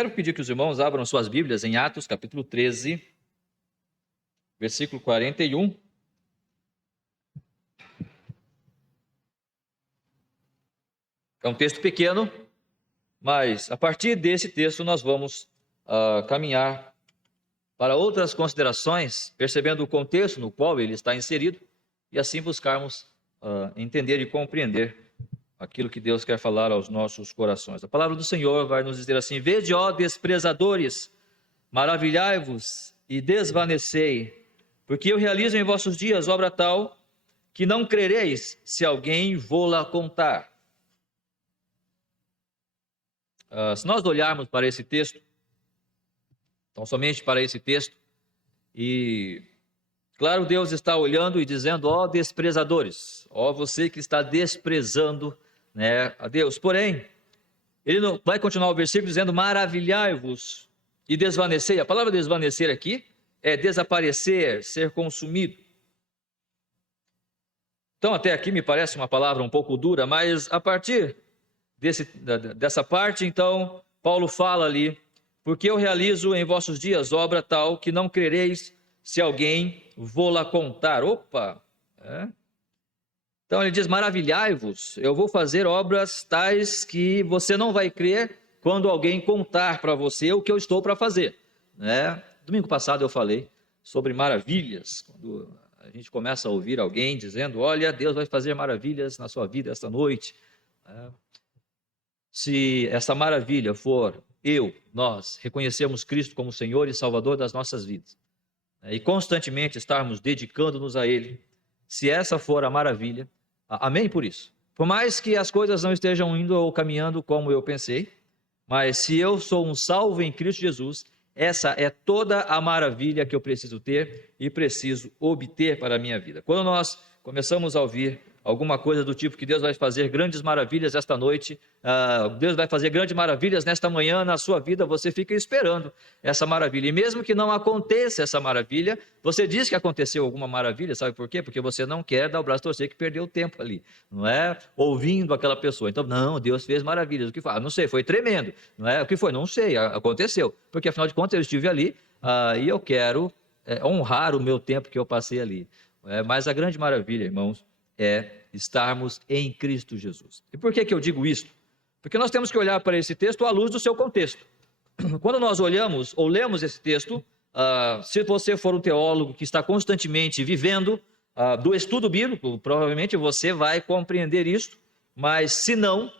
quero pedir que os irmãos abram suas Bíblias em Atos, capítulo 13, versículo 41. É um texto pequeno, mas a partir desse texto nós vamos caminhar para outras considerações, percebendo o contexto no qual ele está inserido, e assim buscarmos entender e compreender aquilo que Deus quer falar aos nossos corações. A palavra do Senhor vai nos dizer assim: vede, ó desprezadores, maravilhai-vos e desvanecei, porque eu realizo em vossos dias obra tal, que não crereis se alguém vô-la contar. Se nós olharmos para esse texto, então somente para esse texto, e claro, Deus está olhando e dizendo: ó desprezadores, ó você que está desprezando, né, a Deus. Porém, ele não vai continuar o versículo dizendo: maravilhai-vos e desvanecei. A palavra desvanecer aqui é desaparecer, ser consumido. Então até aqui me parece uma palavra um pouco dura, mas a partir dessa parte, então, Paulo fala ali: porque eu realizo em vossos dias obra tal, que não crereis se alguém vô-la contar. Opa! Então ele diz: maravilhai-vos, eu vou fazer obras tais que você não vai crer quando alguém contar para você o que eu estou para fazer. Domingo passado eu falei sobre maravilhas, quando a gente começa a ouvir alguém dizendo: olha, Deus vai fazer maravilhas na sua vida esta noite. Se essa maravilha for nós reconhecermos Cristo como Senhor e Salvador das nossas vidas, e constantemente estarmos dedicando-nos a Ele, se essa for a maravilha, amém por isso. Por mais que as coisas não estejam indo ou caminhando como eu pensei, mas se eu sou um salvo em Cristo Jesus, essa é toda a maravilha que eu preciso ter e preciso obter para a minha vida. Quando nós começamos a ouvir alguma coisa do tipo que Deus vai fazer grandes maravilhas esta noite, Deus vai fazer grandes maravilhas nesta manhã na sua vida, você fica esperando essa maravilha. E mesmo que não aconteça essa maravilha, você diz que aconteceu alguma maravilha, sabe por quê? Porque você não quer dar o braço a torcer que perdeu o tempo ali, não é? Ouvindo aquela pessoa. Então, não, Deus fez maravilhas. O que foi? Não sei, foi tremendo. Não é? O que foi? Não sei, aconteceu. Porque afinal de contas eu estive ali e eu quero honrar o meu tempo que eu passei ali. Mas a grande maravilha, irmãos, é estarmos em Cristo Jesus. E por que eu digo isso? Porque nós temos que olhar para esse texto à luz do seu contexto. Quando nós olhamos ou lemos esse texto, se você for um teólogo que está constantemente vivendo do estudo bíblico, provavelmente você vai compreender isso, mas se não,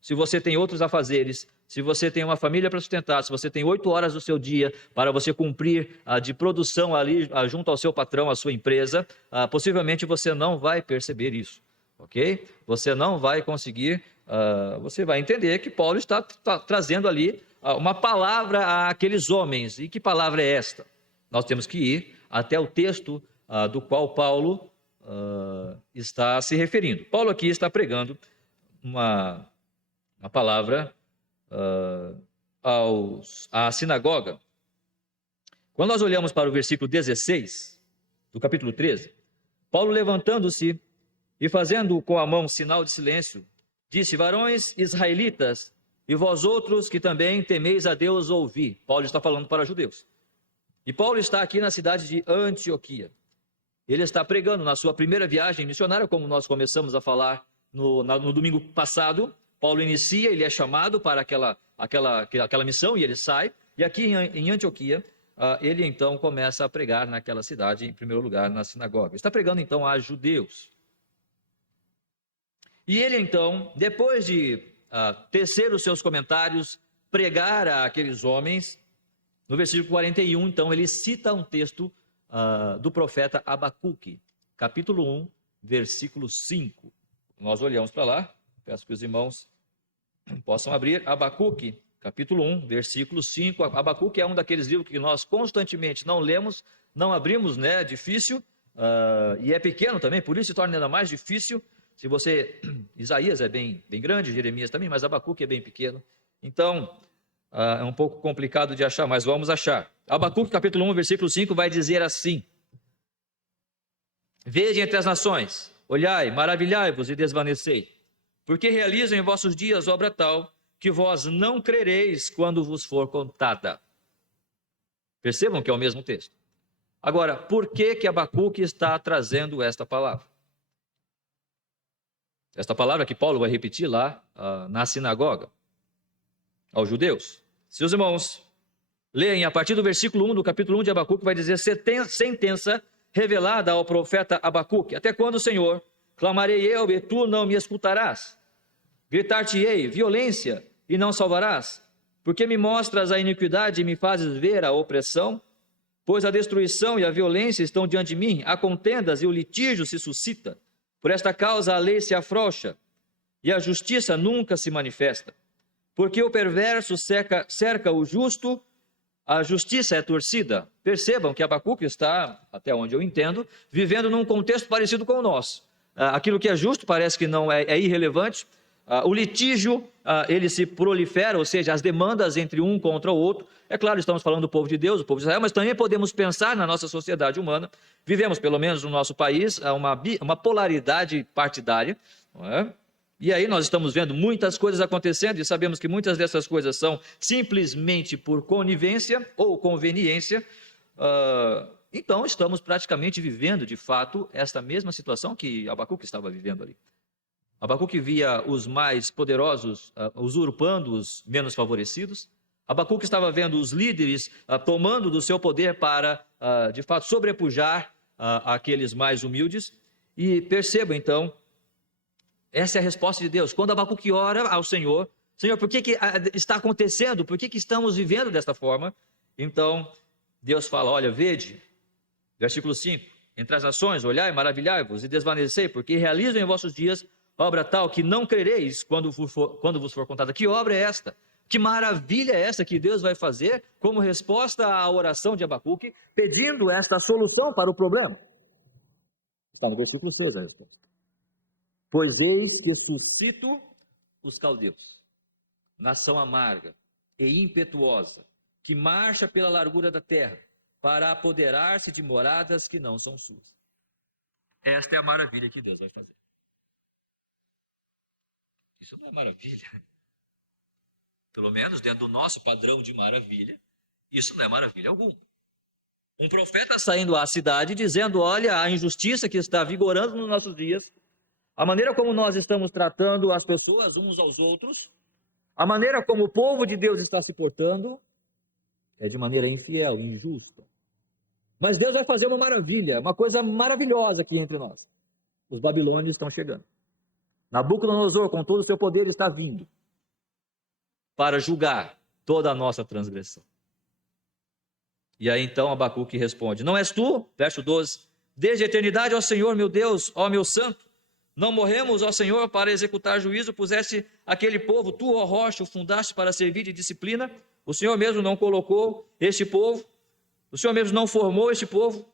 se você tem outros afazeres, se você tem uma família para sustentar, se você tem 8 horas do seu dia para você cumprir de produção ali junto ao seu patrão, à sua empresa, possivelmente você não vai perceber isso, ok? Você não vai conseguir, você vai entender que Paulo está trazendo ali uma palavra àqueles homens. E que palavra é esta? Nós temos que ir até o texto do qual Paulo está se referindo. Paulo aqui está pregando uma palavra à sinagoga. Quando nós olhamos para o versículo 16 do capítulo 13, Paulo, levantando-se e fazendo com a mão sinal de silêncio, disse: varões israelitas, e vós outros que também temeis a Deus, ouvi. Paulo está falando para judeus. E Paulo está aqui na cidade de Antioquia. Ele está pregando na sua primeira viagem missionária, como nós começamos a falar no domingo passado. Paulo inicia, ele é chamado para aquela missão e ele sai. E aqui em Antioquia, ele então começa a pregar naquela cidade, em primeiro lugar, na sinagoga. Está pregando então a judeus. E ele então, depois de tecer os seus comentários, pregar àqueles homens, no versículo 41, então, ele cita um texto do profeta Abacuque, capítulo 1, versículo 5. Nós olhamos para lá. Peço que os irmãos possam abrir Abacuque, capítulo 1, versículo 5. Abacuque é um daqueles livros que nós constantemente não lemos, não abrimos, né? Difícil, e é pequeno também, por isso se torna ainda mais difícil. Se você, Isaías é bem grande, Jeremias também, mas Abacuque é bem pequeno. Então, é um pouco complicado de achar, mas vamos achar. Abacuque, capítulo 1, versículo 5, vai dizer assim: vede entre as nações, olhai, maravilhai-vos e desvanecei, porque realizo em vossos dias obra tal, que vós não crereis quando vos for contada. Percebam que é o mesmo texto. Agora, por que Abacuque está trazendo esta palavra? Esta palavra que Paulo vai repetir lá na sinagoga, aos judeus. Seus irmãos, leem a partir do versículo 1 do capítulo 1 de Abacuque, vai dizer: sentença revelada ao profeta Abacuque. Até quando, Senhor, clamarei eu e tu não me escutarás? Gritar-te-ei violência e não salvarás? Porque me mostras a iniquidade e me fazes ver a opressão? Pois a destruição e a violência estão diante de mim, há contendas e o litígio se suscita. Por esta causa a lei se afrouxa e a justiça nunca se manifesta. Porque o perverso cerca o justo, a justiça é torcida. Percebam que Abacuque está, até onde eu entendo, vivendo num contexto parecido com o nosso. Aquilo que é justo parece que não é irrelevante. O litígio, ele se prolifera, ou seja, as demandas entre um contra o outro. É claro, estamos falando do povo de Deus, do povo de Israel, mas também podemos pensar na nossa sociedade humana. Vivemos, pelo menos no nosso país, uma polaridade partidária, não é? E aí nós estamos vendo muitas coisas acontecendo e sabemos que muitas dessas coisas são simplesmente por conivência ou conveniência. Então estamos praticamente vivendo, de fato, esta mesma situação que Abacuque estava vivendo ali. Abacuque via os mais poderosos usurpando os menos favorecidos. Abacuque estava vendo os líderes tomando do seu poder para, de fato, sobrepujar aqueles mais humildes. E perceba, então, essa é a resposta de Deus. Quando Abacuque ora ao Senhor, Senhor, por que está acontecendo? Por que estamos vivendo desta forma? Então, Deus fala, olha, vede, versículo 5, entre as nações, olhai, maravilhai-vos e desvanecei, porque realizam em vossos dias obra tal que não crereis quando vos for contada. Que obra é esta? Que maravilha é esta que Deus vai fazer como resposta à oração de Abacuque, pedindo esta solução para o problema? Está no versículo 6 a resposta. Pois eis que suscito os caldeus, nação amarga e impetuosa, que marcha pela largura da terra, para apoderar-se de moradas que não são suas. Esta é a maravilha que Deus vai fazer. Isso não é maravilha? Pelo menos dentro do nosso padrão de maravilha, isso não é maravilha alguma. Um profeta saindo à cidade dizendo, olha, a injustiça que está vigorando nos nossos dias, a maneira como nós estamos tratando as pessoas uns aos outros, a maneira como o povo de Deus está se portando, é de maneira infiel, injusta. Mas Deus vai fazer uma maravilha, uma coisa maravilhosa aqui entre nós. Os babilônios estão chegando. Nabucodonosor, com todo o seu poder, está vindo para julgar toda a nossa transgressão. E aí então Abacuque responde, não és tu, verso 12, desde a eternidade, ó Senhor, meu Deus, ó meu santo, não morremos, ó Senhor, para executar juízo, puseste aquele povo, tu, ó rocha, o fundaste para servir de disciplina, o Senhor mesmo não colocou este povo, o Senhor mesmo não formou este povo,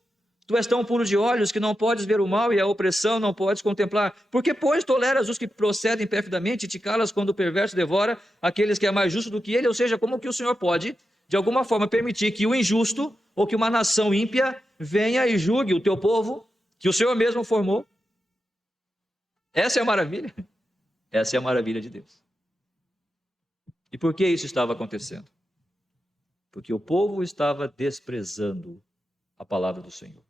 tu és tão puro de olhos que não podes ver o mal e a opressão não podes contemplar. Por que, pois, toleras os que procedem perfidamente e te calas quando o perverso devora aqueles que é mais justo do que ele? Ou seja, como que o Senhor pode, de alguma forma, permitir que o injusto ou que uma nação ímpia venha e julgue o teu povo, que o Senhor mesmo formou? Essa é a maravilha. Essa é a maravilha de Deus. E por que isso estava acontecendo? Porque o povo estava desprezando a palavra do Senhor.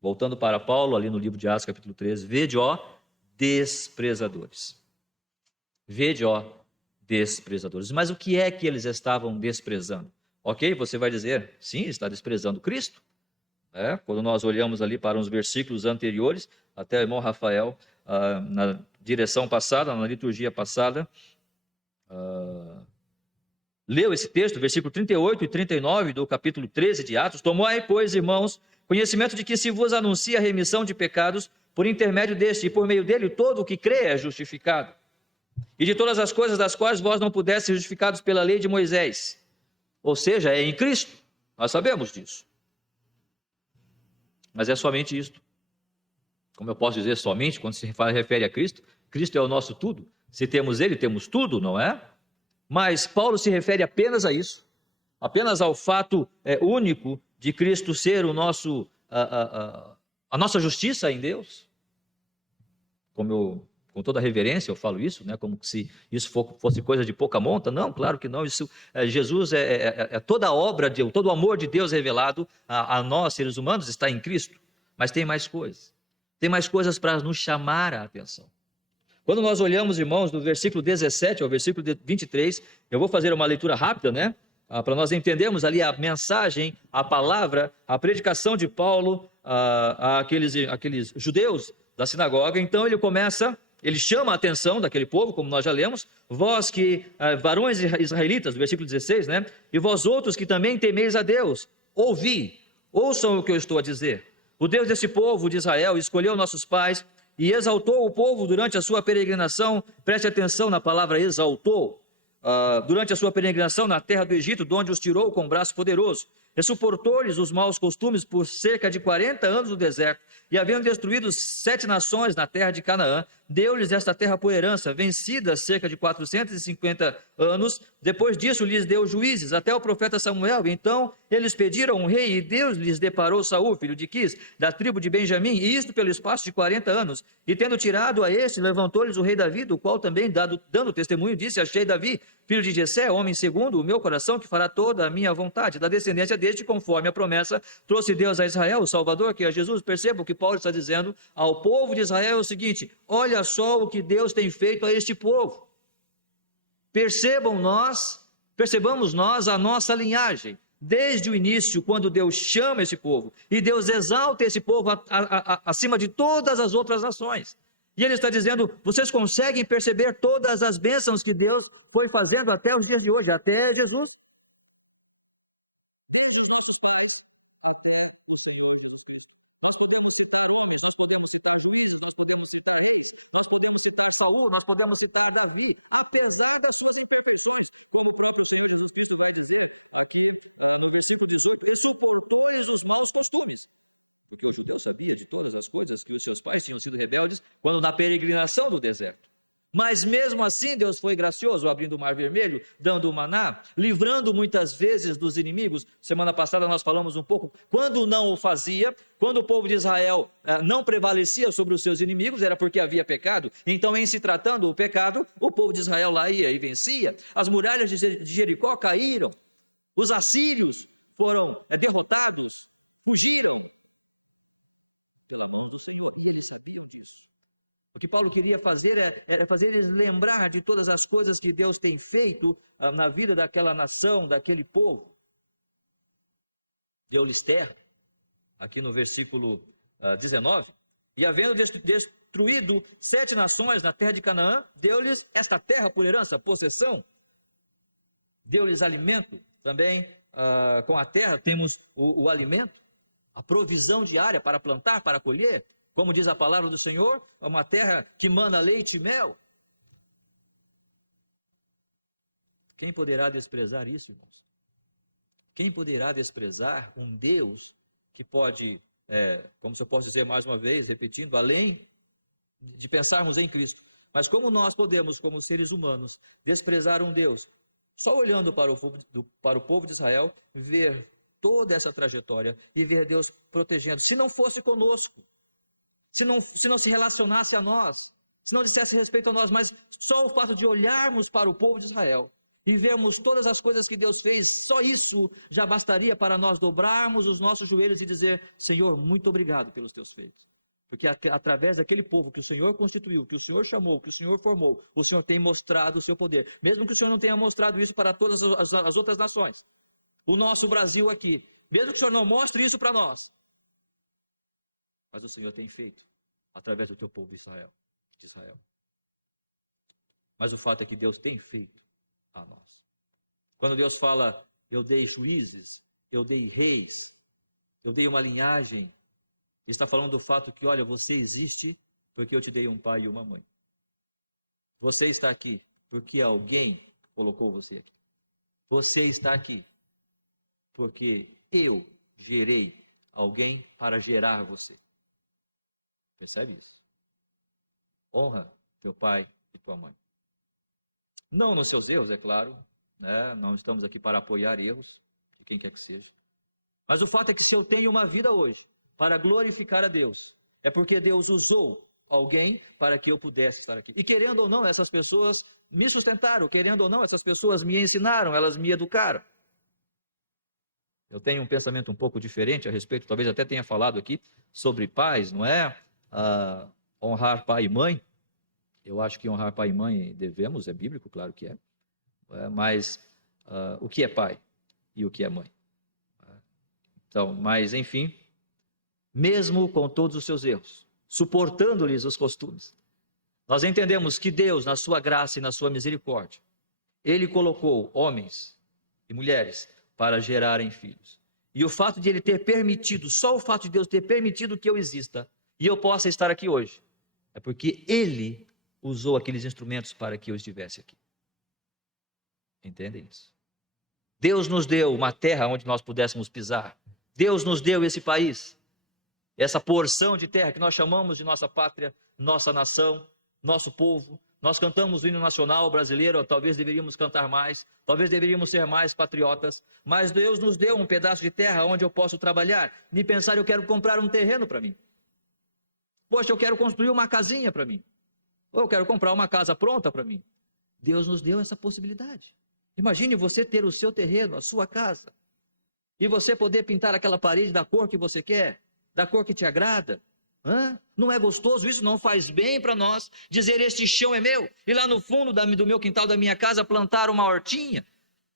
Voltando para Paulo, ali no livro de Atos, capítulo 13, vede, ó, desprezadores. Vede, ó, desprezadores. Mas o que é que eles estavam desprezando? Ok, você vai dizer, sim, está desprezando Cristo. Quando nós olhamos ali para uns versículos anteriores, até o irmão Rafael, na direção passada, na liturgia passada, leu esse texto, versículo 38 e 39 do capítulo 13 de Atos. Tomai, pois, irmãos, conhecimento de que se vos anuncia a remissão de pecados por intermédio deste, e por meio dele todo o que crê é justificado. E de todas as coisas das quais vós não pudestes ser justificados pela lei de Moisés. Ou seja, é em Cristo. Nós sabemos disso. Mas é somente isto. Como eu posso dizer somente, quando se refere a Cristo, Cristo é o nosso tudo. Se temos ele, temos tudo, não é? Mas Paulo se refere apenas a isso. Apenas ao fato único de Cristo ser o nosso, a nossa justiça em Deus. Como eu Com toda reverência eu falo isso, né? Como se isso fosse coisa de pouca monta. Não, claro que não. Isso, Jesus é toda a obra, todo o amor de Deus revelado a nós, seres humanos, está em Cristo. Mas tem mais coisas. Tem mais coisas para nos chamar a atenção. Quando nós olhamos, irmãos, do versículo 17 ao versículo 23, eu vou fazer uma leitura rápida, né? Para nós entendermos ali a mensagem, a palavra, a predicação de Paulo àqueles judeus da sinagoga. Então ele chama a atenção daquele povo, como nós já lemos, vós que, varões israelitas, do versículo 16, né? E vós outros que também temeis a Deus, ouçam o que eu estou a dizer. O Deus desse povo de Israel escolheu nossos pais e exaltou o povo durante a sua peregrinação. Preste atenção na palavra exaltou. Durante a sua peregrinação na terra do Egito, de onde os tirou com braço poderoso, e suportou-lhes os maus costumes por cerca de 40 anos no deserto, e havendo destruído 7 nações na terra de Canaã, deu-lhes esta terra por herança, vencida cerca de 450 anos. Depois disso lhes deu juízes, até o profeta Samuel. Então eles pediram um rei, e Deus lhes deparou Saul, filho de Quis, da tribo de Benjamim, e isto pelo espaço de 40 anos. E tendo tirado a este, levantou-lhes o rei Davi, do qual também, dando testemunho, disse: achei Davi, filho de Jessé, homem segundo o meu coração, que fará toda a minha vontade. Da descendência deste, conforme a promessa, trouxe Deus a Israel, o Salvador, que é Jesus. Perceba o que Paulo está dizendo ao povo de Israel é o seguinte: olha só o que Deus tem feito a este povo. Percebamos nós a nossa linhagem. Desde o início, quando Deus chama esse povo, e Deus exalta esse povo acima de todas as outras nações. E ele está dizendo: vocês conseguem perceber todas as bênçãos que Deus foi fazendo até os dias de hoje, até Jesus? Desde os nossos pais até o Senhor Jesus Cristo. Nós podemos citar homens, nós podemos citar juízes, nós podemos citar reis, nós podemos citar Saul, nós podemos citar Davi, apesar das suas imperfeições, como o próprio Senhor Jesus Cristo vai dizer aqui no versículo 18, e suportou-lhes os maus costumes. Porque o judeu sabia de todas as coisas que os seus pais tinham sido rebeldes quando na peregrinação do deserto. Mas mesmo assim Deus foi gracioso, abrindo o mar vermelho, dando o maná, livrando muitas vezes dos inimigos. Semana passada nós falamos um pouco, quando não o fazia, quando o povo de Israel não prevalecia sobre os seus inimigos, era porque havia pecado. Então, em se tratando o pecado, o povo de Israel lá ia e vencia. As muralhas de Jericó caíram, os assírios foram derrotados, fugiram pela mão do Senhor, e eles sabiam disso. O que Paulo queria fazer era fazer eles lembrar de todas as coisas que Deus tem feito na vida daquela nação, daquele povo. Deu-lhes terra, aqui no versículo 19, e havendo destruído 7 nações na terra de Canaã, deu-lhes esta terra por herança, possessão. Deu-lhes alimento, também com a terra temos o alimento, a provisão diária para plantar, para colher. Como diz a palavra do Senhor, é uma terra que mana leite e mel. Quem poderá desprezar isso, irmãos? Quem poderá desprezar um Deus que pode, como se eu posso dizer mais uma vez, repetindo, além de pensarmos em Cristo, mas como nós podemos, como seres humanos, desprezar um Deus? Só olhando para o povo de Israel, ver toda essa trajetória e ver Deus protegendo. Se não fosse conosco, se não se relacionasse a nós, se não dissesse respeito a nós, mas só o fato de olharmos para o povo de Israel e vermos todas as coisas que Deus fez, só isso já bastaria para nós dobrarmos os nossos joelhos e dizer: Senhor, muito obrigado pelos teus feitos. Porque através daquele povo que o Senhor constituiu, que o Senhor chamou, que o Senhor formou, o Senhor tem mostrado o seu poder. Mesmo que o Senhor não tenha mostrado isso para todas as outras nações. O nosso Brasil aqui, mesmo que o Senhor não mostre isso para nós, mas o Senhor tem feito através do teu povo de Israel. Mas o fato é que Deus tem feito a nós. Quando Deus fala: eu dei juízes, eu dei reis, eu dei uma linhagem, Ele está falando do fato que, olha, você existe porque eu te dei um pai e uma mãe. Você está aqui porque alguém colocou você aqui. Você está aqui porque eu gerei alguém para gerar você. Percebe isso? Honra teu pai e tua mãe. Não nos seus erros, é claro, né? Não estamos aqui para apoiar erros de quem quer que seja. Mas o fato é que se eu tenho uma vida hoje para glorificar a Deus, é porque Deus usou alguém para que eu pudesse estar aqui. E querendo ou não, essas pessoas me sustentaram, querendo ou não, essas pessoas me ensinaram, elas me educaram. Eu tenho um pensamento um pouco diferente a respeito, talvez até tenha falado aqui, sobre pais, não é? Honrar pai e mãe. Eu acho que honrar pai e mãe devemos, é bíblico, claro que é. Mas o que é pai e o que é mãe? Então, mas enfim, mesmo com todos os seus erros, suportando-lhes os costumes, nós entendemos que Deus, na sua graça e na sua misericórdia, Ele colocou homens e mulheres para gerarem filhos. E o fato de Ele ter permitido, só o fato de Deus ter permitido que eu exista e eu possa estar aqui hoje, é porque Ele usou aqueles instrumentos para que eu estivesse aqui. Entendem isso? Deus nos deu uma terra onde nós pudéssemos pisar. Deus nos deu esse país, essa porção de terra que nós chamamos de nossa pátria, nossa nação, nosso povo. Nós cantamos o hino nacional brasileiro, talvez deveríamos cantar mais, talvez deveríamos ser mais patriotas, mas Deus nos deu um pedaço de terra onde eu posso trabalhar, e pensar, eu quero comprar um terreno para mim. Poxa, eu quero construir uma casinha para mim. Ou eu quero comprar uma casa pronta para mim. Deus nos deu essa possibilidade. Imagine você ter o seu terreno, a sua casa, e você poder pintar aquela parede da cor que você quer, da cor que te agrada. Não é gostoso isso? Não faz bem para nós dizer, este chão é meu, e lá no fundo do meu quintal, da minha casa, plantar uma hortinha.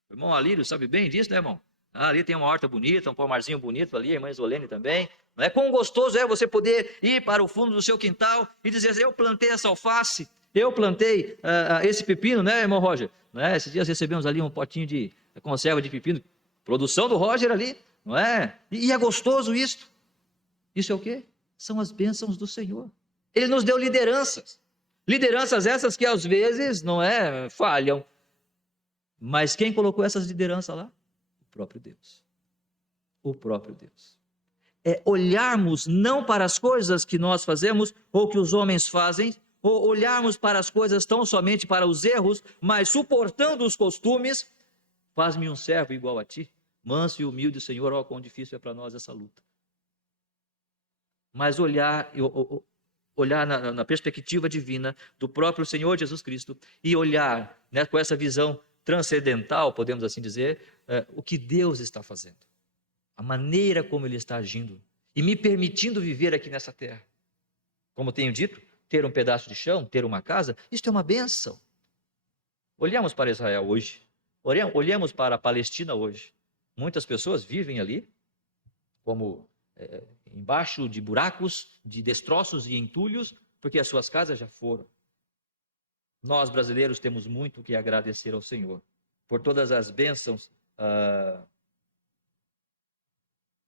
O irmão Alírio sabe bem disso, né, irmão? Ali tem uma horta bonita, um pomarzinho bonito ali, a irmã Isolene também. Não é? Quão gostoso é você poder ir para o fundo do seu quintal e dizer, eu plantei essa alface, eu plantei esse pepino, né, irmão Roger? Não é? Esses dias recebemos ali um potinho de conserva de pepino, produção do Roger ali, não é? E é gostoso isso. Isso é o quê? São as bênçãos do Senhor. Ele nos deu lideranças. Lideranças essas que às vezes, não é, falham. Mas quem colocou essas lideranças lá? O próprio Deus. O próprio Deus. É olharmos não para as coisas que nós fazemos ou que os homens fazem, ou olharmos para as coisas tão somente para os erros, mas suportando os costumes. Faz-me um servo igual a ti, manso e humilde, Senhor, ó, quão difícil é para nós essa luta. Mas olhar na perspectiva divina do próprio Senhor Jesus Cristo e olhar, né, com essa visão transcendental, podemos assim dizer, o que Deus está fazendo, a maneira como Ele está agindo e me permitindo viver aqui nessa terra. Como tenho dito, ter um pedaço de chão, ter uma casa, isto é uma bênção. Olhamos para Israel hoje, olhemos para a Palestina hoje. Muitas pessoas vivem ali como embaixo de buracos, de destroços e entulhos, porque as suas casas já foram. Nós, brasileiros, temos muito que agradecer ao Senhor por todas as bênçãos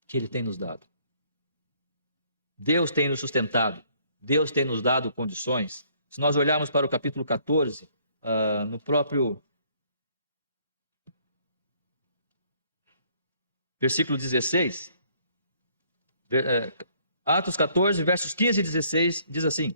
que Ele tem nos dado. Deus tem nos sustentado, Deus tem nos dado condições. Se nós olharmos para o capítulo 14, no próprio versículo 16, Atos 14, versos 15 e 16, diz assim: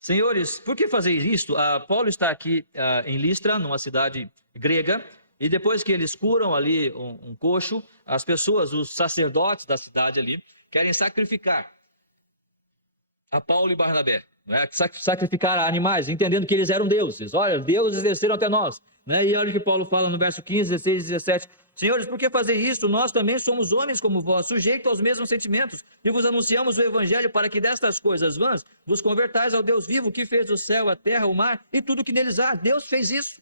Senhores, por que fazeis isto? Paulo está aqui em Listra, numa cidade grega, e depois que eles curam ali um coxo, as pessoas, os sacerdotes da cidade ali, querem sacrificar a Paulo e Barnabé, não é? Sacrificar animais, entendendo que eles eram deuses. Olha, deuses desceram até nós, né? E olha o que Paulo fala no verso 15, 16 e 17. Senhores, por que fazer isso? Nós também somos homens como vós, sujeitos aos mesmos sentimentos, e vos anunciamos o evangelho para que destas coisas vãs vos convertais ao Deus vivo, que fez o céu, a terra, o mar e tudo o que neles há. Deus fez isso,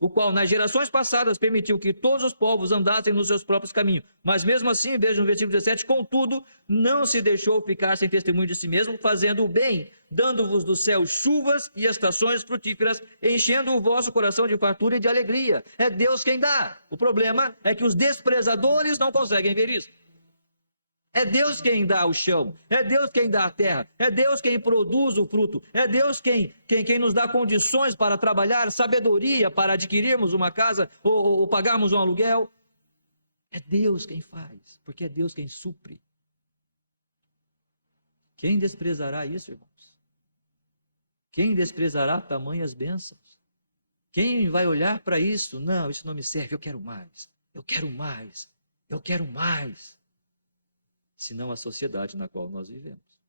o qual nas gerações passadas permitiu que todos os povos andassem nos seus próprios caminhos. Mas mesmo assim, veja no versículo 17, contudo, não se deixou ficar sem testemunho de si mesmo, fazendo o bem, dando-vos do céu chuvas e estações frutíferas, enchendo o vosso coração de fartura e de alegria. É Deus quem dá. O problema é que os desprezadores não conseguem ver isso. É Deus quem dá o chão, é Deus quem dá a terra, é Deus quem produz o fruto, é Deus quem nos dá condições para trabalhar, sabedoria para adquirirmos uma casa ou pagarmos um aluguel. É Deus quem faz, porque é Deus quem supre. Quem desprezará isso, irmãos? Quem desprezará tamanhas bênçãos? Quem vai olhar para isso? Não, isso não me serve, eu quero mais, eu quero mais, eu quero mais. Senão a sociedade na qual nós vivemos.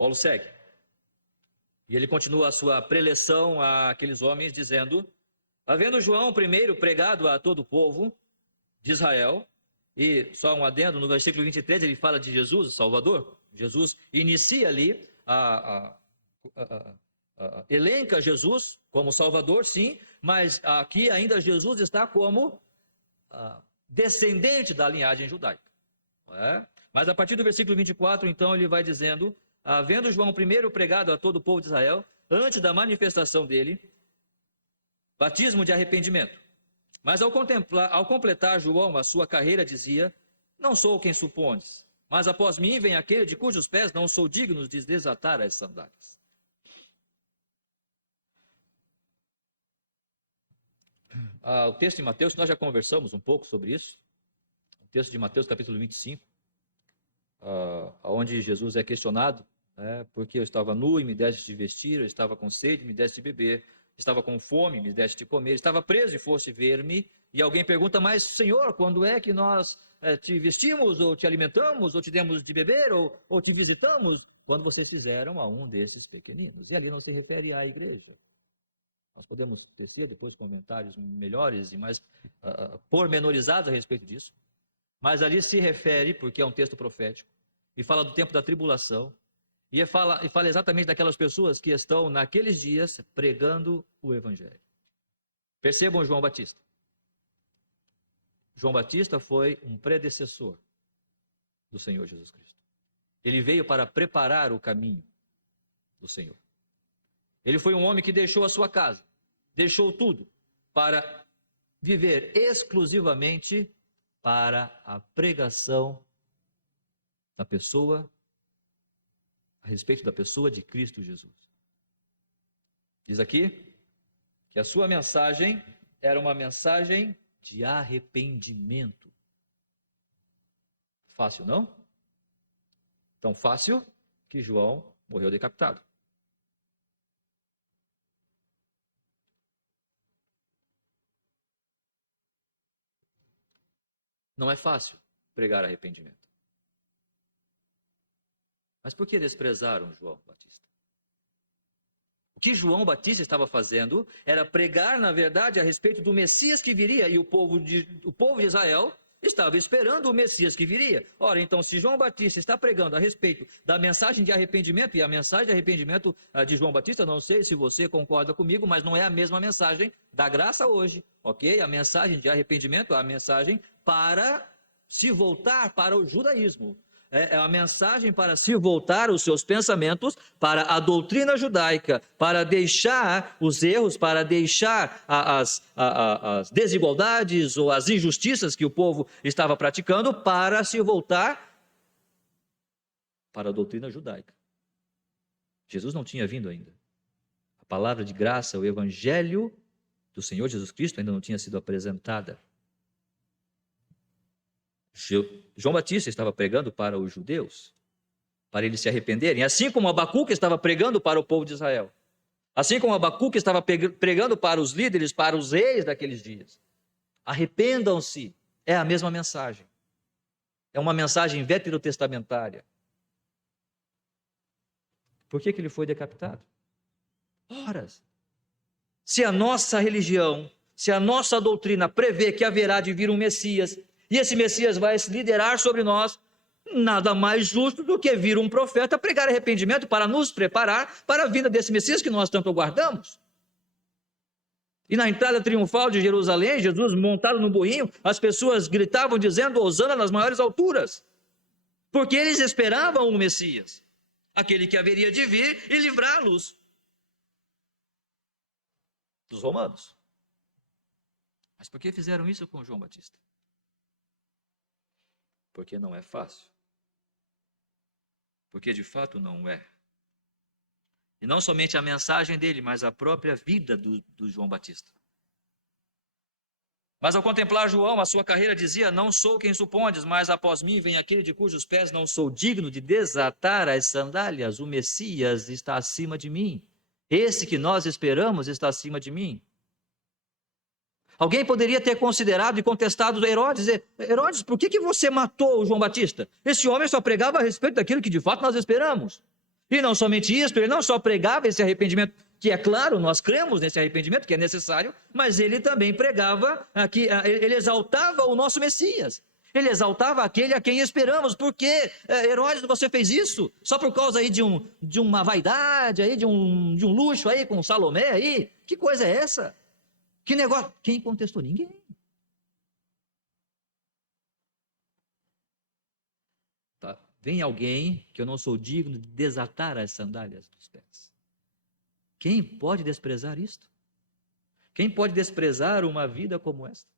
Paulo segue. E ele continua a sua preleção àqueles homens, dizendo: havendo João primeiro pregado a todo o povo de Israel, e só um adendo, no versículo 23 ele fala de Jesus, o Salvador. Jesus inicia ali, elenca Jesus como Salvador, sim, mas aqui ainda Jesus está como descendente da linhagem judaica. Mas a partir do versículo 24, então, ele vai dizendo: havendo João primeiro pregado a todo o povo de Israel, antes da manifestação dele, batismo de arrependimento. Mas ao completar João a sua carreira, dizia: não sou quem supondes, mas após mim vem aquele de cujos pés não sou digno de desatar as sandálias. O texto de Mateus, nós já conversamos um pouco sobre isso. O texto de Mateus, capítulo 25, onde Jesus é questionado, porque eu estava nu e me deste de vestir, eu estava com sede e me deste de beber, estava com fome e me deste de comer, estava preso e foste ver-me. E alguém pergunta: mas Senhor, quando é que nós te vestimos, ou te alimentamos, ou te demos de beber, ou te visitamos? Quando vocês fizeram a um desses pequeninos. E ali não se refere à igreja. Nós podemos tecer depois comentários melhores e mais pormenorizados a respeito disso. Mas ali se refere, porque é um texto profético, e fala do tempo da tribulação, e fala exatamente daquelas pessoas que estão naqueles dias pregando o Evangelho. Percebam João Batista. João Batista foi um predecessor do Senhor Jesus Cristo. Ele veio para preparar o caminho do Senhor. Ele foi um homem que deixou a sua casa, deixou tudo, para viver exclusivamente para a pregação da pessoa, a respeito da pessoa de Cristo Jesus. Diz aqui que a sua mensagem era uma mensagem de arrependimento. Fácil, não? Tão fácil que João morreu decapitado. Não é fácil pregar arrependimento. Mas por que desprezaram João Batista? O que João Batista estava fazendo era pregar, na verdade, a respeito do Messias que viria, e o povo de Israel estava esperando o Messias que viria. Ora, então, se João Batista está pregando a respeito da mensagem de arrependimento, e a mensagem de arrependimento de João Batista, não sei se você concorda comigo, mas não é a mesma mensagem da graça hoje, ok? A mensagem de arrependimento é a mensagem para se voltar para o judaísmo. É a mensagem para se voltar os seus pensamentos para a doutrina judaica, para deixar os erros, para deixar as desigualdades ou as injustiças que o povo estava praticando, para se voltar para a doutrina judaica. Jesus não tinha vindo ainda. A palavra de graça, o evangelho do Senhor Jesus Cristo ainda não tinha sido apresentada. João Batista estava pregando para os judeus, para eles se arrependerem, assim como Abacuque estava pregando para o povo de Israel, assim como Abacuque estava pregando para os líderes, para os reis daqueles dias. Arrependam-se, é a mesma mensagem, é uma mensagem veterotestamentária. Por que ele foi decapitado? Ora, se a nossa religião, se a nossa doutrina prevê que haverá de vir um Messias, e esse Messias vai se liderar sobre nós, nada mais justo do que vir um profeta pregar arrependimento para nos preparar para a vinda desse Messias que nós tanto aguardamos. E na entrada triunfal de Jerusalém, Jesus montado no burrinho, as pessoas gritavam dizendo: Hosana nas maiores alturas, porque eles esperavam o Messias, aquele que haveria de vir e livrá-los dos romanos. Mas por que fizeram isso com João Batista? Porque não é fácil. Porque de fato não é. E não somente a mensagem dele, mas a própria vida do João Batista. Mas ao contemplar João, a sua carreira dizia: não sou quem supondes, mas após mim vem aquele de cujos pés não sou digno de desatar as sandálias. O Messias está acima de mim. Esse que nós esperamos está acima de mim. Alguém poderia ter considerado e contestado Herodes: Herodes, por que você matou o João Batista? Esse homem só pregava a respeito daquilo que de fato nós esperamos. E não somente isso, ele não só pregava esse arrependimento, que é claro, nós cremos nesse arrependimento, que é necessário, mas ele também pregava, ele exaltava o nosso Messias. Ele exaltava aquele a quem esperamos. Por quê? Herodes, você fez isso? Só por causa aí de uma vaidade, aí, de um luxo aí com Salomé aí? Que coisa é essa? Que negócio? Quem contestou? Ninguém. Tá. Vem alguém que eu não sou digno de desatar as sandálias dos pés. Quem pode desprezar isto? Quem pode desprezar uma vida como esta?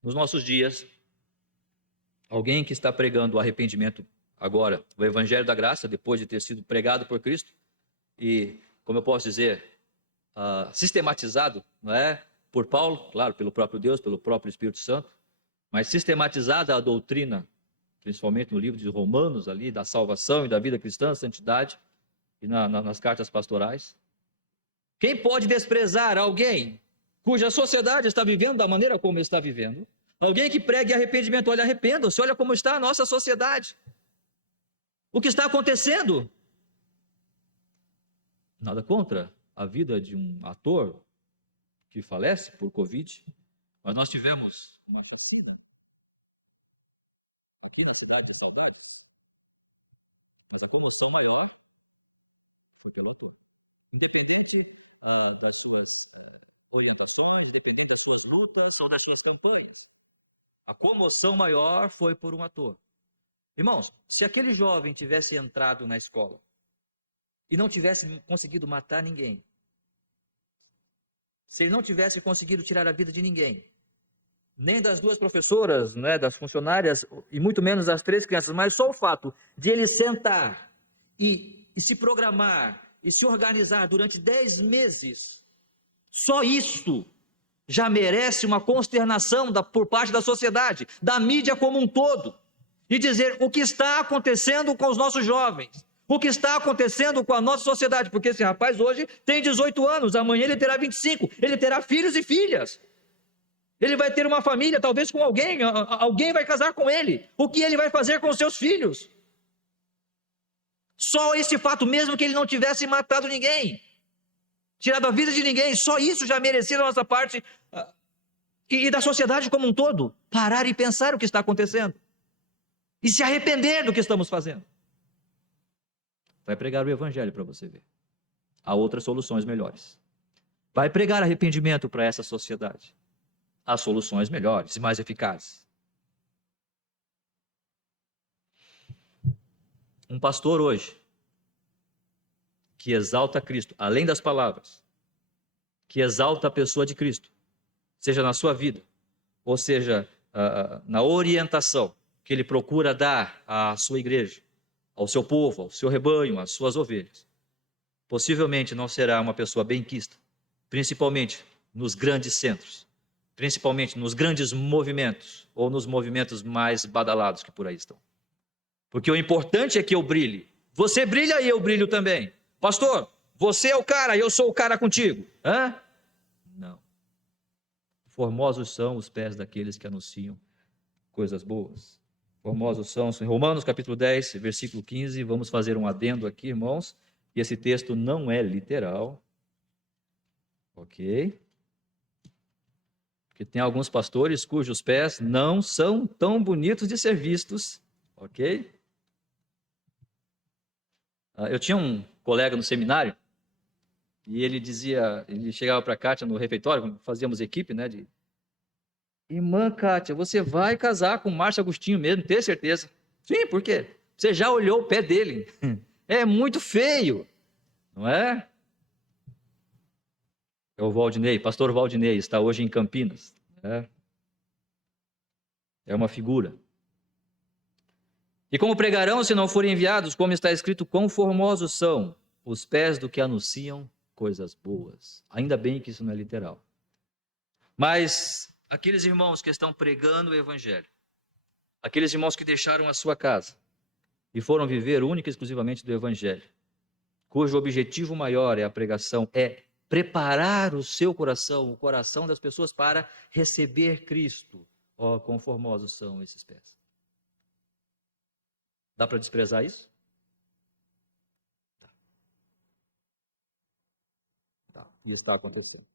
Nos nossos dias, alguém que está pregando o arrependimento agora, o Evangelho da Graça, depois de ter sido pregado por Cristo, e, como eu posso dizer, sistematizado, não é? Por Paulo, claro, pelo próprio Deus, pelo próprio Espírito Santo, mas sistematizada a doutrina, principalmente no livro de Romanos, ali, da salvação e da vida cristã, santidade, e nas cartas pastorais. Quem pode desprezar alguém cuja sociedade está vivendo da maneira como está vivendo? Alguém que pregue arrependimento, olha, arrependam-se, olha como está a nossa sociedade. O que está acontecendo? Nada contra a vida de um ator que falece por Covid, mas nós tivemos uma chacina aqui na cidade de Saudades, mas a comoção maior foi pelo ator. Independente das suas orientações, independente das suas lutas ou das suas campanhas, a comoção maior foi por um ator. Irmãos, se aquele jovem tivesse entrado na escola e não tivesse conseguido matar ninguém, se ele não tivesse conseguido tirar a vida de ninguém, nem das duas professoras, não é, das funcionárias, e muito menos das 3 crianças, mas só o fato de ele sentar e se programar e se organizar durante 10 meses, só isso já merece uma consternação por parte da sociedade, da mídia como um todo, e dizer o que está acontecendo com os nossos jovens, o que está acontecendo com a nossa sociedade, porque esse rapaz hoje tem 18 anos, amanhã ele terá 25, ele terá filhos e filhas, ele vai ter uma família, talvez com alguém, alguém vai casar com ele, o que ele vai fazer com os seus filhos? Só esse fato, mesmo que ele não tivesse matado ninguém, tirado a vida de ninguém, só isso já merecia da nossa parte e da sociedade como um todo, parar e pensar o que está acontecendo e se arrepender do que estamos fazendo. Vai pregar o Evangelho para você ver. Há outras soluções melhores. Vai pregar arrependimento para essa sociedade. Há soluções melhores e mais eficazes. Um pastor hoje que exalta Cristo, além das palavras, que exalta a pessoa de Cristo, seja na sua vida, ou seja, na orientação que ele procura dar à sua igreja, ao seu povo, ao seu rebanho, às suas ovelhas, possivelmente não será uma pessoa benquista, principalmente nos grandes centros, principalmente nos grandes movimentos, ou nos movimentos mais badalados que por aí estão. Porque o importante é que eu brilhe. Você brilha e eu brilho também. Pastor, você é o cara e eu sou o cara contigo. Hã? Não. Formosos são os pés daqueles que anunciam coisas boas. Formosos são, em Romanos capítulo 10, versículo 15, vamos fazer um adendo aqui, irmãos, e esse texto não é literal, ok? Porque tem alguns pastores cujos pés não são tão bonitos de ser vistos, ok? Eu tinha um colega no seminário, e ele chegava para a Kátia no refeitório, fazíamos equipe, né, Irmã Kátia, você vai casar com o Márcio Agostinho mesmo, ter certeza? Sim, por quê? Você já olhou o pé dele. É muito feio, não é? É o Valdinei, pastor Valdinei, está hoje em Campinas. É uma figura. E como pregarão se não forem enviados, como está escrito, quão formosos são os pés do que anunciam coisas boas. Ainda bem que isso não é literal. Mas aqueles irmãos que estão pregando o Evangelho, aqueles irmãos que deixaram a sua casa e foram viver única e exclusivamente do Evangelho, cujo objetivo maior é a pregação, é preparar o seu coração, o coração das pessoas para receber Cristo. Quão formosos são esses pés. Dá para desprezar isso? Tá. E está acontecendo.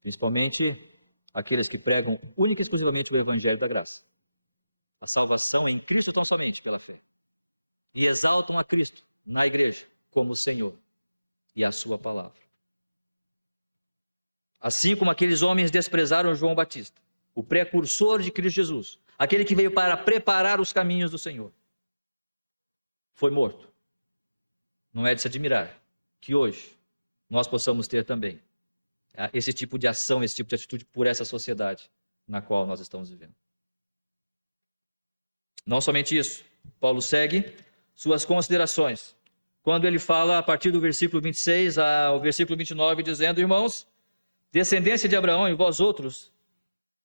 Principalmente aqueles que pregam única e exclusivamente o evangelho da graça. A salvação é em Cristo tão somente pela fé. E exaltam a Cristo na igreja como o Senhor e a sua palavra. Assim como aqueles homens desprezaram João Batista, o precursor de Cristo Jesus, aquele que veio para preparar os caminhos do Senhor, foi morto. Não é de se admirar que hoje nós possamos ter também esse tipo de ação, esse tipo de atitude por essa sociedade na qual nós estamos vivendo. Não somente isso, Paulo segue suas considerações, quando ele fala a partir do versículo 26 ao versículo 29, dizendo: irmãos, descendência de Abraão e vós outros,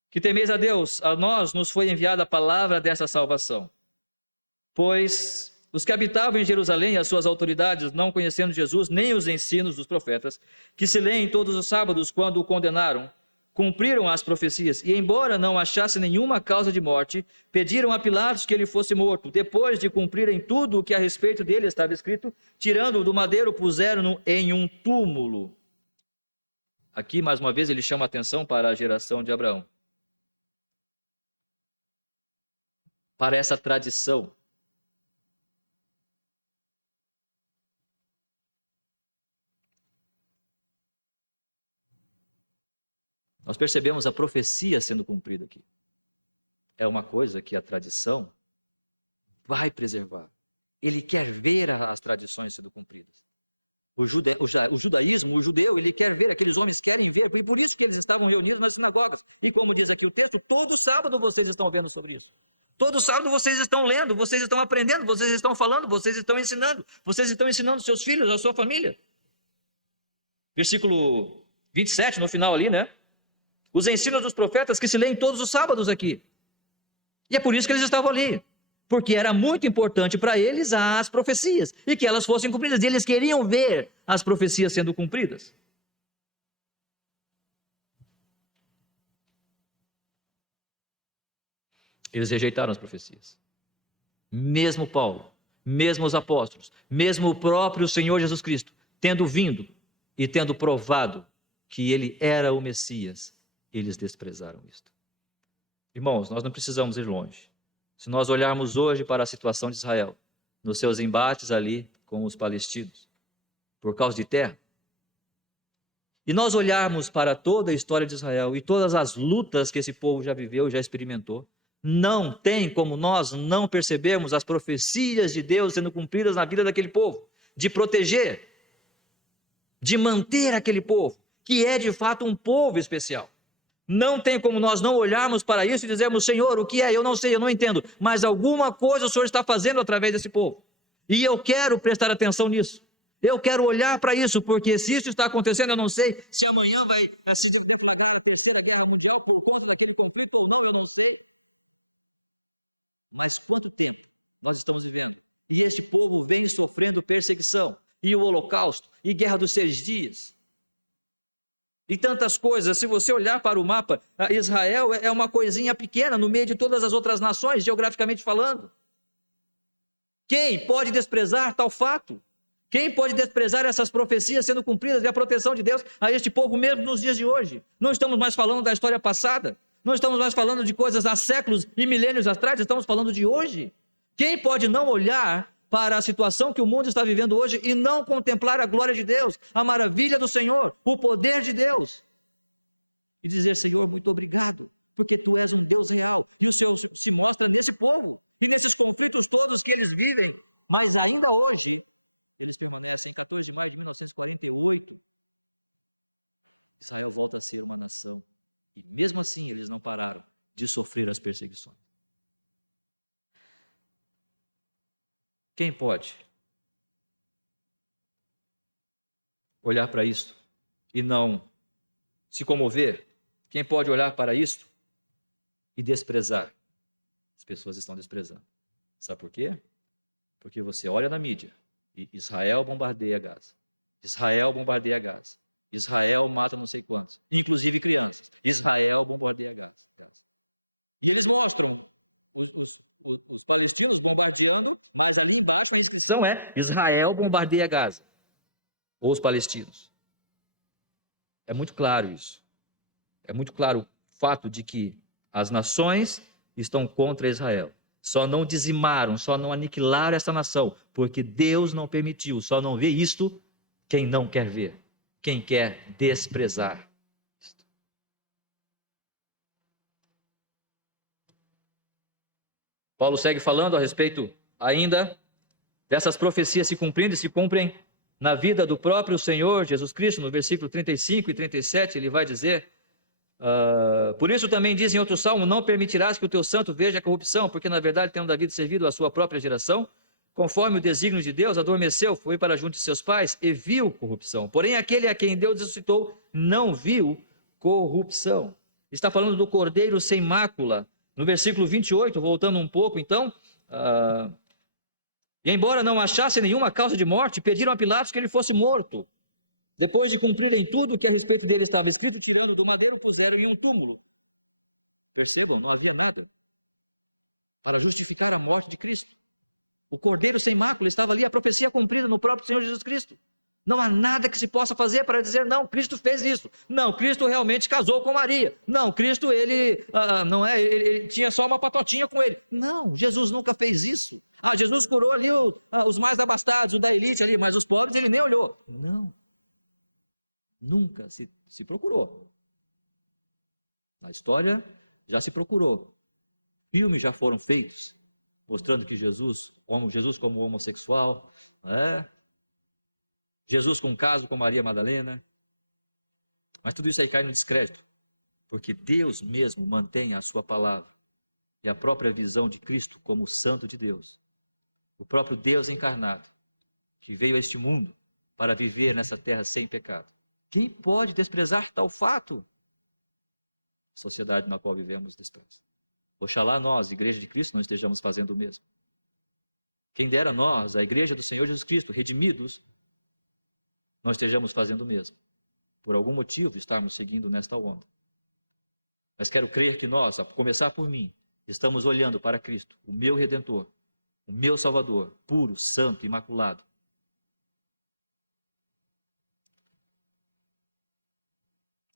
que temeis a Deus, a nós nos foi enviada a palavra dessa salvação. Pois os que habitavam em Jerusalém e as suas autoridades, não conhecendo Jesus, nem os ensinos dos profetas, que se leem todos os sábados quando o condenaram, cumpriram as profecias, e embora não achassem nenhuma causa de morte, pediram a Pilatos que ele fosse morto. Depois de cumprirem tudo o que a respeito dele estava escrito, tirando-o do madeiro, puseram-no em um túmulo. Aqui, mais uma vez, ele chama a atenção para a geração de Abraão, para essa tradição. Nós percebemos a profecia sendo cumprida aqui. É uma coisa que a tradição vai preservar. Ele quer ver as tradições sendo cumpridas. O judaísmo, o judeu, ele quer ver, aqueles homens querem ver, e por isso que eles estavam reunidos nas sinagogas. E como diz aqui o texto, todo sábado vocês estão vendo sobre isso. Todo sábado vocês estão lendo, vocês estão aprendendo, vocês estão falando, vocês estão ensinando seus filhos, a sua família. Versículo 27, no final ali, né? Os ensinos dos profetas que se leem todos os sábados aqui. E é por isso que eles estavam ali. Porque era muito importante para eles as profecias. E que elas fossem cumpridas. E eles queriam ver as profecias sendo cumpridas. Eles rejeitaram as profecias. Mesmo Paulo, mesmo os apóstolos, mesmo o próprio Senhor Jesus Cristo, tendo vindo e tendo provado que ele era o Messias, eles desprezaram isto. Irmãos, nós não precisamos ir longe. Se nós olharmos hoje para a situação de Israel, nos seus embates ali com os palestinos, por causa de terra, e nós olharmos para toda a história de Israel e todas as lutas que esse povo já viveu, já experimentou, não tem como nós não percebermos as profecias de Deus sendo cumpridas na vida daquele povo, de proteger, de manter aquele povo, que é de fato um povo especial. Não tem como nós não olharmos para isso e dizermos: Senhor, o que é? Eu não sei, eu não entendo, mas alguma coisa o Senhor está fazendo através desse povo. E eu quero prestar atenção nisso. Eu quero olhar para isso, porque se isso está acontecendo, eu não sei se amanhã vai se deflagrar a Terceira Guerra Mundial por conta daquele conflito ou não, eu não sei. Mas quanto tempo nós estamos vivendo? E este povo vem sofrendo perseguição, e o Holocausto, e Guerra dos 6 Dias. E tantas coisas. Se você olhar para o mapa, Israel é uma coisinha pequena no meio de todas as outras nações, geograficamente falando. Quem pode desprezar tal fato? Quem pode desprezar essas profecias sendo cumpridas e a proteção de Deus a este povo mesmo nos dias de hoje? Não estamos mais falando da história passada, não estamos mais falando de coisas há séculos e milênios atrás, estamos falando de hoje. Quem pode não olhar para a situação que o mundo está vivendo hoje e não contemplar a glória de Deus, a maravilha do Senhor, o poder de Deus, e dizer: Senhor, muito obrigado, porque Tu és um Deus real, e o Senhor se mostra nesse povo, e nesses conflitos todos que eles vivem, mas ainda hoje, eles permanecem. Em 14 de maio de 1948, Israel volta a ser uma nação, e mesmo assim eles não pararam de sofrer as perseguições. Quem pode olhar para isto e não se comover? Quem pode olhar para isto e desprezar? As pessoas estão desprezando. Sabe por quê? Porque você olha na mídia e Israel bombardeia Gaza. Israel bombardeia Gaza. Israel mata não sei quantos, inclusive crianças. Israel bombardeia Gaza. E eles mostram os palestinos bombardeando, mas ali embaixo a inscrição é: Israel bombardeia Gaza, ou os palestinos. É muito claro isso. É muito claro o fato de que as nações estão contra Israel. Só não dizimaram, só não aniquilaram essa nação, porque Deus não permitiu. Só não vê isto quem não quer ver, quem quer desprezar. Paulo segue falando a respeito ainda dessas profecias se cumprindo e se cumprem na vida do próprio Senhor Jesus Cristo. No versículo 35 e 37 ele vai dizer: por isso também diz em outro salmo: não permitirás que o teu santo veja a corrupção, porque na verdade tendo Davi servido a sua própria geração, conforme o desígnio de Deus, adormeceu, foi para junto de seus pais e viu corrupção. Porém aquele a quem Deus ressuscitou não viu corrupção. Está falando do Cordeiro sem mácula. No versículo 28, voltando um pouco então, e embora não achassem nenhuma causa de morte, pediram a Pilatos que ele fosse morto. Depois de cumprirem tudo o que a respeito dele estava escrito, tirando do madeiro, puseram em um túmulo. Percebam, não havia nada para justificar a morte de Cristo. O Cordeiro sem mácula estava ali, a profecia cumprida no próprio Senhor Jesus Cristo. Não há nada que se possa fazer para dizer: não, Cristo fez isso. Não, Cristo realmente casou com Maria. Não, Cristo, ele tinha só uma patotinha com ele. Não, Jesus nunca fez isso. Jesus curou ali os mais abastados, o da elite ali, mas os pobres ele nem olhou. Não. Nunca se procurou. Na história já se procurou. Filmes já foram feitos mostrando que Jesus como homossexual, Jesus com um caso com Maria Madalena. Mas tudo isso aí cai no descrédito, porque Deus mesmo mantém a sua palavra e a própria visão de Cristo como o Santo de Deus, o próprio Deus encarnado, que veio a este mundo para viver nessa terra sem pecado. Quem pode desprezar tal fato? A sociedade na qual vivemos despreza. Oxalá nós, Igreja de Cristo, não estejamos fazendo o mesmo. Quem dera nós, a Igreja do Senhor Jesus Cristo, redimidos, não estejamos fazendo o mesmo. Por algum motivo estarmos seguindo nesta onda. Mas quero crer que nós, a começar por mim, estamos olhando para Cristo, o meu Redentor, o meu Salvador, puro, santo, imaculado.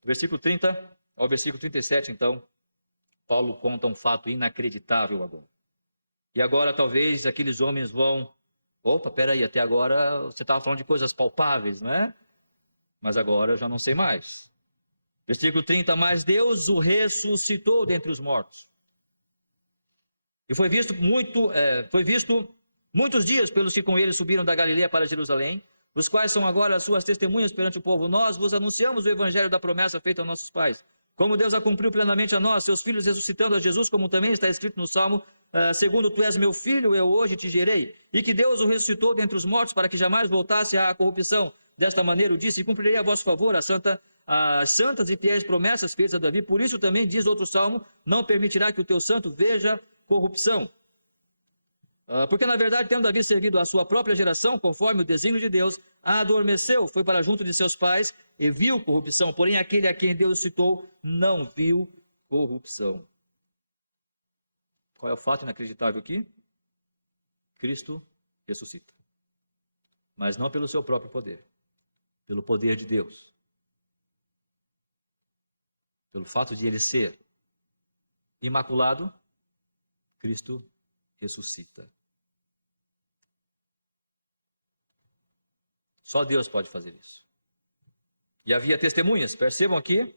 Do versículo 30 ao versículo 37, então, Paulo conta um fato inacreditável agora. E agora talvez aqueles homens vão: opa, peraí, até agora você estava falando de coisas palpáveis, não é? Mas agora eu já não sei mais. Versículo 30, mas Deus o ressuscitou dentre os mortos. E foi visto muitos dias pelos que com ele subiram da Galileia para Jerusalém, os quais são agora as suas testemunhas perante o povo. Nós vos anunciamos o evangelho da promessa feita aos nossos pais. Como Deus a cumpriu plenamente a nós, seus filhos, ressuscitando a Jesus, como também está escrito no Salmo: segundo tu és meu filho, eu hoje te gerei. E que Deus o ressuscitou dentre os mortos, para que jamais voltasse à corrupção. Desta maneira o disse: e cumprirei a vosso favor as santas e fiéis promessas feitas a Davi. Por isso também diz outro Salmo: não permitirá que o teu santo veja corrupção. Porque na verdade, tendo Davi servido a sua própria geração, conforme o desígnio de Deus, adormeceu, foi para junto de seus pais e viu corrupção. Porém aquele a quem Deus citou não viu corrupção. Qual é o fato inacreditável aqui? Cristo ressuscita. Mas não pelo seu próprio poder, pelo poder de Deus. Pelo fato de ele ser imaculado, Cristo ressuscita. Só Deus pode fazer isso. E havia testemunhas, percebam aqui,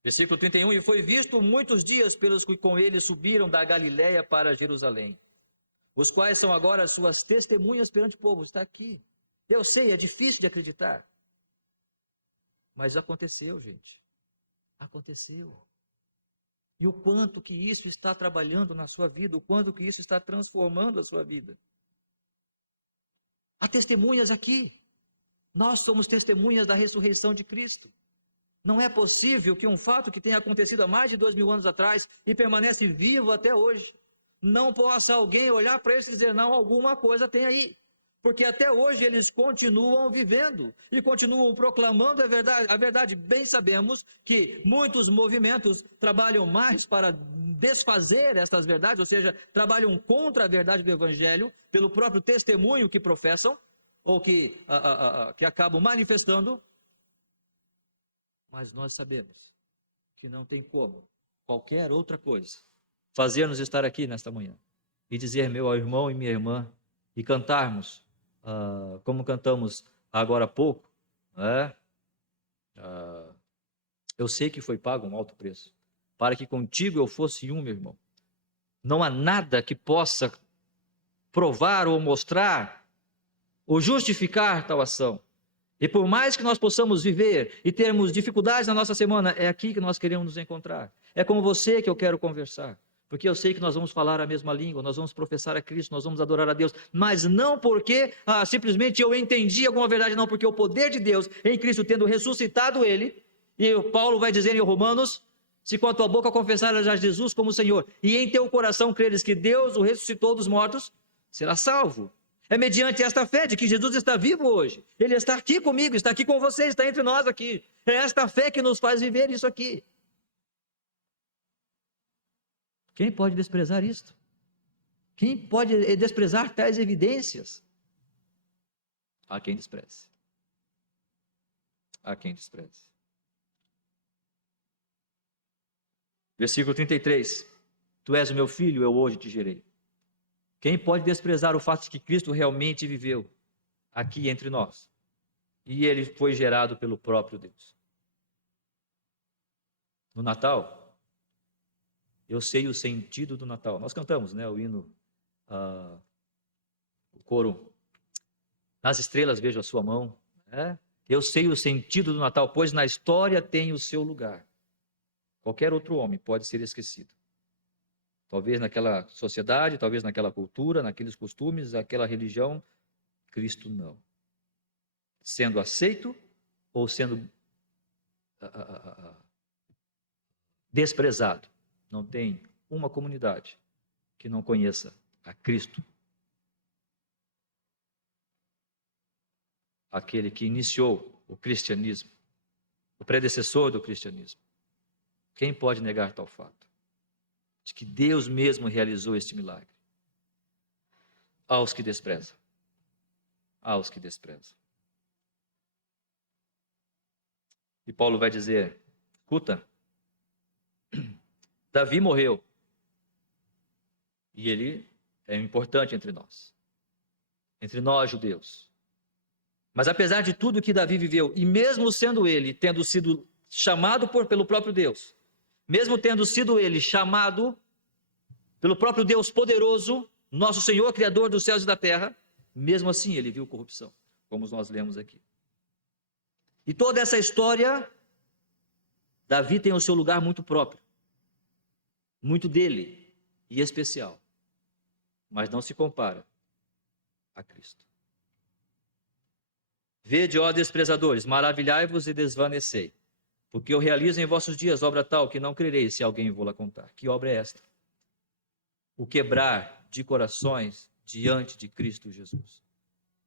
versículo 31, e foi visto muitos dias pelos que com ele subiram da Galileia para Jerusalém, os quais são agora as suas testemunhas perante o povo. Está aqui. Eu sei, é difícil de acreditar, mas aconteceu, gente. Aconteceu. E o quanto que isso está trabalhando na sua vida, o quanto que isso está transformando a sua vida. Há testemunhas aqui. Nós somos testemunhas da ressurreição de Cristo. Não é possível que um fato que tenha acontecido há mais de 2000 anos atrás e permanece vivo até hoje, não possa alguém olhar para isso e dizer: não, alguma coisa tem aí. Porque até hoje eles continuam vivendo e continuam proclamando a verdade. A verdade, bem sabemos que muitos movimentos trabalham mais para desfazer estas verdades, ou seja, trabalham contra a verdade do Evangelho, pelo próprio testemunho que professam, ou que acabam manifestando. Mas nós sabemos que não tem como qualquer outra coisa fazer-nos estar aqui nesta manhã e dizer, meu irmão e minha irmã, e cantarmos como cantamos agora há pouco, eu sei que foi pago um alto preço, para que contigo eu fosse um, meu irmão. Não há nada que possa provar ou mostrar ou justificar tal ação. E por mais que nós possamos viver e termos dificuldades na nossa semana, é aqui que nós queremos nos encontrar. É com você que eu quero conversar. Porque eu sei que nós vamos falar a mesma língua, nós vamos professar a Cristo, nós vamos adorar a Deus, mas não porque simplesmente eu entendi alguma verdade, não, porque o poder de Deus em Cristo, tendo ressuscitado Ele, e Paulo vai dizer em Romanos, se com a tua boca confessares a Jesus como Senhor, e em teu coração creres que Deus o ressuscitou dos mortos, serás salvo. É mediante esta fé de que Jesus está vivo hoje, Ele está aqui comigo, está aqui com você, está entre nós aqui, é esta fé que nos faz viver isso aqui. Quem pode desprezar isto? Quem pode desprezar tais evidências? Há quem despreze. Há quem despreze. Versículo 33. Tu és o meu filho, eu hoje te gerei. Quem pode desprezar o fato de que Cristo realmente viveu aqui entre nós? E ele foi gerado pelo próprio Deus. No Natal, eu sei o sentido do Natal. Nós cantamos, né, o hino, o coro. Nas estrelas vejo a sua mão. Eu sei o sentido do Natal, pois na história tem o seu lugar. Qualquer outro homem pode ser esquecido. Talvez naquela sociedade, talvez naquela cultura, naqueles costumes, aquela religião. Cristo não. Sendo aceito ou sendo desprezado. Não tem uma comunidade que não conheça a Cristo. Aquele que iniciou o cristianismo, o predecessor do cristianismo. Quem pode negar tal fato? De que Deus mesmo realizou este milagre. Aos que desprezam. Aos que desprezam. E Paulo vai dizer, escuta, Davi morreu. E ele é importante entre nós. Entre nós, judeus. Mas apesar de tudo que Davi viveu, e mesmo sendo ele, tendo sido chamado pelo próprio Deus, mesmo tendo sido ele chamado pelo próprio Deus poderoso, nosso Senhor, Criador dos céus e da terra, mesmo assim ele viu corrupção, como nós lemos aqui. E toda essa história, Davi tem o seu lugar muito próprio, muito dele e especial, mas não se compara a Cristo. Vede, ó desprezadores, maravilhai-vos e desvanecei, porque eu realizo em vossos dias obra tal que não crereis se alguém vou-la contar. Que obra é esta? O quebrar de corações diante de Cristo Jesus.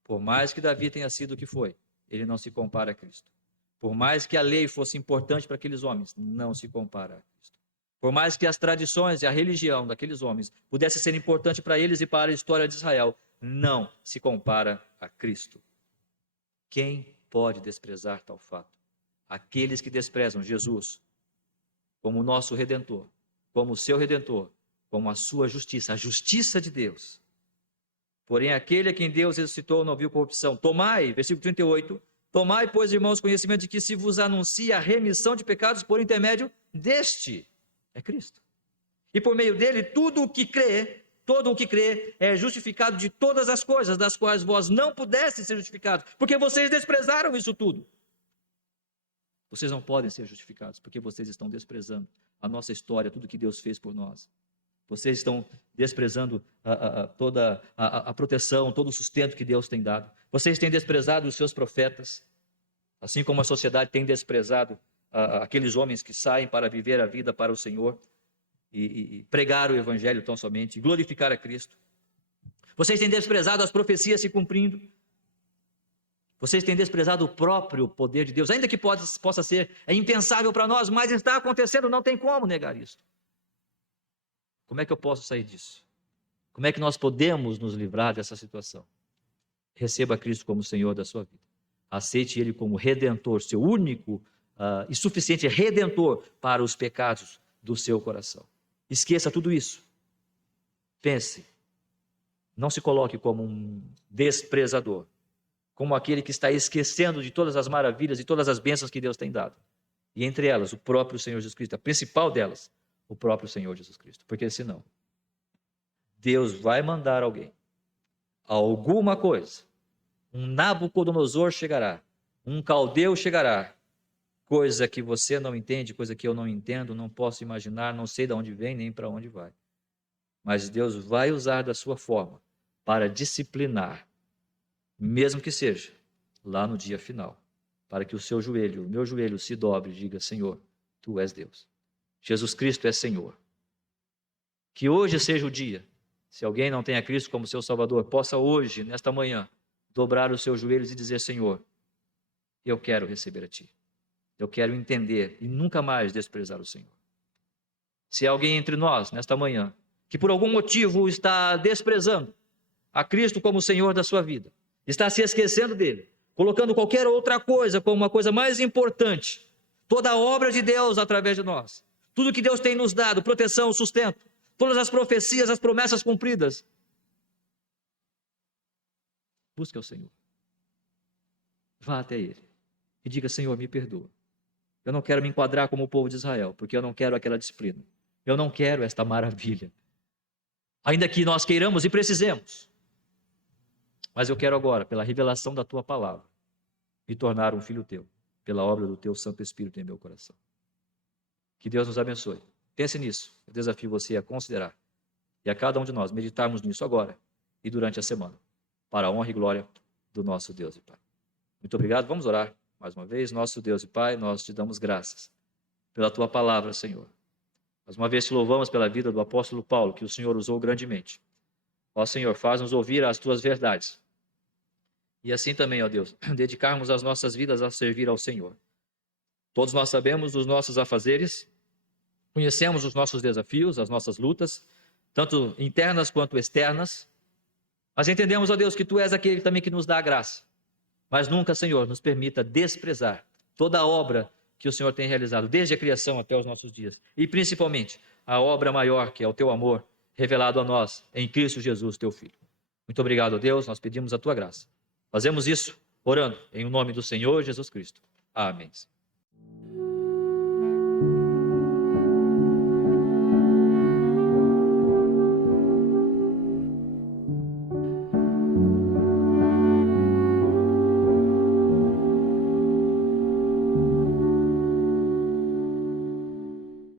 Por mais que Davi tenha sido o que foi, ele não se compara a Cristo. Por mais que a lei fosse importante para aqueles homens, não se compara a Cristo. Por mais que as tradições e a religião daqueles homens pudesse ser importante para eles e para a história de Israel, não se compara a Cristo. Quem pode desprezar tal fato? Aqueles que desprezam Jesus como o nosso Redentor, como o seu Redentor, como a sua justiça, a justiça de Deus. Porém, aquele a quem Deus ressuscitou não viu corrupção. Tomai, versículo 38, tomai, pois, irmãos, conhecimento de que se vos anuncia a remissão de pecados por intermédio deste, é Cristo. E por meio dele, todo o que crê é justificado de todas as coisas, das quais vós não pudestes ser justificados, porque vocês desprezaram isso tudo. Vocês não podem ser justificados, porque vocês estão desprezando a nossa história, tudo que Deus fez por nós. Vocês estão desprezando toda a proteção, todo o sustento que Deus tem dado. Vocês têm desprezado os seus profetas, assim como a sociedade tem desprezado aqueles homens que saem para viver a vida para o Senhor e pregar o Evangelho tão somente, e glorificar a Cristo. Vocês têm desprezado as profecias se cumprindo. Vocês têm desprezado o próprio poder de Deus, ainda que possa ser impensável para nós, mas está acontecendo, não tem como negar isso. Como é que eu posso sair disso? Como é que nós podemos nos livrar dessa situação? Receba Cristo como Senhor da sua vida. Aceite Ele como Redentor, seu único e suficiente Redentor para os pecados do seu coração. Esqueça tudo isso. Pense. Não se coloque como um desprezador, como aquele que está esquecendo de todas as maravilhas e todas as bênçãos que Deus tem dado. E entre elas, o próprio Senhor Jesus Cristo, a principal delas, o próprio Senhor Jesus Cristo. Porque senão, Deus vai mandar alguém, alguma coisa, um Nabucodonosor chegará, um caldeu chegará, coisa que você não entende, coisa que eu não entendo, não posso imaginar, não sei de onde vem nem para onde vai. Mas Deus vai usar da sua forma para disciplinar, mesmo que seja lá no dia final, para que o seu joelho, o meu joelho se dobre e diga: Senhor, Tu és Deus. Jesus Cristo é Senhor. Que hoje seja o dia, se alguém não tem a Cristo como seu Salvador, possa hoje, nesta manhã, dobrar os seus joelhos e dizer: Senhor, eu quero receber a Ti. Eu quero entender e nunca mais desprezar o Senhor. Se há alguém entre nós, nesta manhã, que por algum motivo está desprezando a Cristo como Senhor da sua vida, está se esquecendo dele, colocando qualquer outra coisa como uma coisa mais importante, toda a obra de Deus através de nós, tudo que Deus tem nos dado, proteção, sustento, todas as profecias, as promessas cumpridas, busque ao Senhor, vá até Ele e diga: Senhor, me perdoa, eu não quero me enquadrar como o povo de Israel, porque eu não quero aquela disciplina, eu não quero esta maravilha, ainda que nós queiramos e precisemos, mas eu quero agora, pela revelação da Tua palavra, me tornar um filho Teu, pela obra do Teu Santo Espírito em meu coração. Que Deus nos abençoe. Pense nisso. Eu desafio você a considerar e a cada um de nós meditarmos nisso agora e durante a semana, para a honra e glória do nosso Deus e Pai. Muito obrigado. Vamos orar mais uma vez. Nosso Deus e Pai, nós Te damos graças pela Tua palavra, Senhor. Mais uma vez Te louvamos pela vida do apóstolo Paulo, que o Senhor usou grandemente. Ó Senhor, faz-nos ouvir as Tuas verdades. E assim também, ó Deus, dedicarmos as nossas vidas a servir ao Senhor. Todos nós sabemos dos nossos afazeres, conhecemos os nossos desafios, as nossas lutas, tanto internas quanto externas, mas entendemos, ó Deus, que Tu és aquele também que nos dá a graça. Mas nunca, Senhor, nos permita desprezar toda a obra que o Senhor tem realizado, desde a criação até os nossos dias, e principalmente a obra maior, que é o Teu amor, revelado a nós em Cristo Jesus, Teu Filho. Muito obrigado, ó Deus, nós pedimos a Tua graça. Fazemos isso orando em nome do Senhor Jesus Cristo. Amém.